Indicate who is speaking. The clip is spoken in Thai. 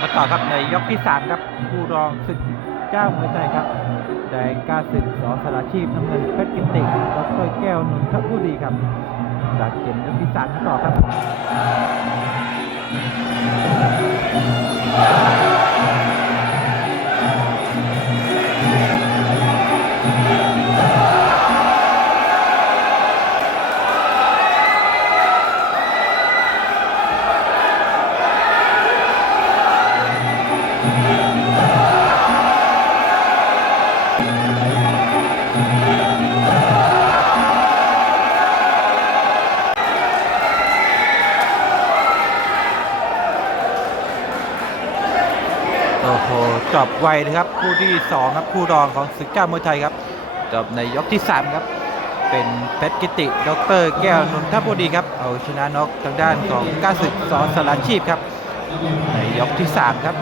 Speaker 1: มาต่อครับในยกที่สามครับคู่รองศึกเจ้ามวยไทยครับแดงกล้าศึกสอสารชีพน้ำเงินเพชรกิติดรแก้วนนทบุรีครับจากเกมยกที่สามกันต่อครับ โอ้โหจบไวนะครับคู่ที่สองครับคู่รองของศึกเจ้ามวยไทยครับจบในยกที่สามครับ เป็นเพชรกิติดรแก้วนนทบุรีครับเอาชนะน็อกทางด้านของก้าศึกสอสารชีพครับ ในยกที่สามครับ